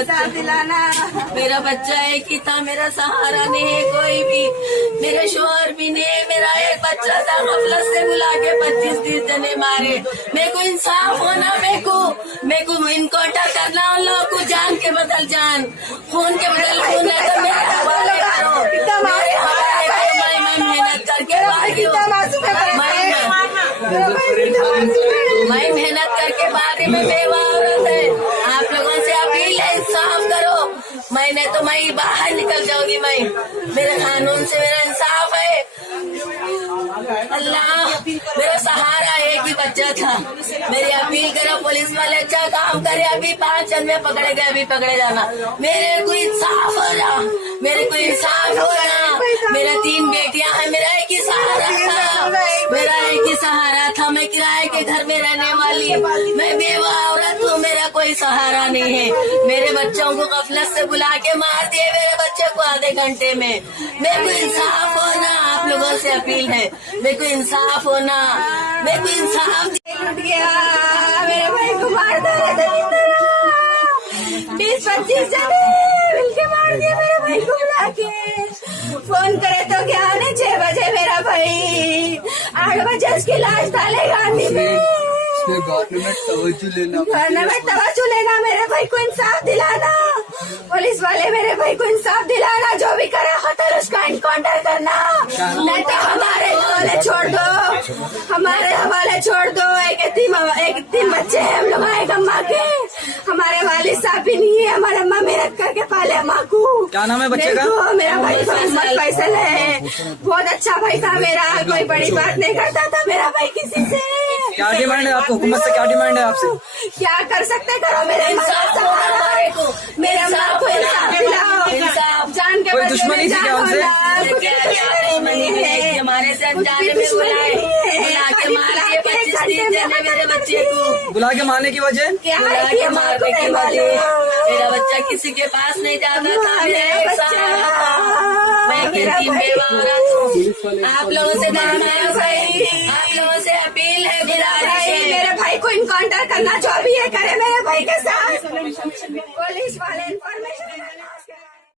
बच्चा दिलाना। मेरा बच्चा एक ही था, मेरा सहारा नहीं है कोई भी, मेरे शोहर भी नहीं है, मेरा एक बच्चा था, गफलत से बुला के 25-30 जने मारे। मेरे को इंसाफ होना, मेरे को इनकाउंटर करना, उन लोगों को जान के बदल जान, खून के बदल खून है तो मेरे हवाले करो, मेरे हवाले करो। मैं मेहनत करके बागी हूँ, मैं मेहनत करके बागी में बेवा औरत है। आप लोगों से अपील है, इंसाफ करो। मैंने तो मैं बाहर निकल जाऊंगी, मैं मेरे कानून से मेरा इंसाफ है। अल्लाह मेरा सहारा एक ही बच्चा था। मेरी अपील करो, पुलिस वाले अच्छा काम करे। अभी 5 जन में पकड़े गए, अभी पकड़े जाना। मेरे को इंसाफ हो रहा, मेरे को इंसाफ हो रहा। मेरा 3 बेटियां हैं, मेरा एक ही सहारा था, मेरा एक ही सहारा था। मैं किराए के घर में रहने वाली, मैं बेवा औरत हूँ, मेरा कोई सहारा नहीं है। मेरे बच्चों को गफलत से बुला के मार दिए, मेरे बच्चे को आधे घंटे में। मेरे को इंसाफ होना, आप लोगों से अपील है, मेरे को इंसाफ होना, मेरे को इंसाफ। लुट गया, मेरे भाई को मार दो, 20-25 जने मिलके मार दिया मेरे भाई को बुला के। फोन करे तो क्या आने 6 बजे मेरा भाई, 8 बजे उसकी लाश डालेगा आदमी में। गवर्नमेंट तवज्जो लेना, मेरे भाई को इंसाफ दिलाना। पुलिस वाले मेरे भाई को इंसाफ दिलाना, जो भी करे खतर उसका इनकाउंटर करना, नहीं तो हमारे हवाले छोड़ दो, हमारे हवाले छोड़ दो। एक तीन बच्चे हैं हम लोग, एक अम्मा के, हमारे वालिद साहब भी नहीं है, हमारे अम्मा मेहनत करके पाले अम्मा को। क्या नाम है बच्चे का? मेरा भाई मोहम्मद फैसल है, बहुत अच्छा भाई था मेरा, कोई बड़ी बात नहीं करता था मेरा भाई किसी से। क्या डिमांड है आपको, हुकूमत से क्या डिमांड है आपसे? क्या कर सकते करो, मेरे मेरे माँ को इंसाफ दिलाओ, जान के कोई दुश्मनी थी क्या उनसे? हमारे से अनजाने में बुलाए, बुला के मार दिए 25-30 जने मेरे बच्चे को। बुला के मारने की वजह? बुला के मारने की वजह मेरा बच्चा किसी के पास नहीं जाता था, मेरा एक सहारा था। मैं यतीम बेवा औरत हूँ। आप लोगों से दरख्वास्त है, आप लोगों से अपील है, गुजारिश है, मेरे भाई को इनकाउंटर करना, जो भी ये करे मेरे भाई के साथ। पुलिस वाले इन्फॉर्मेशन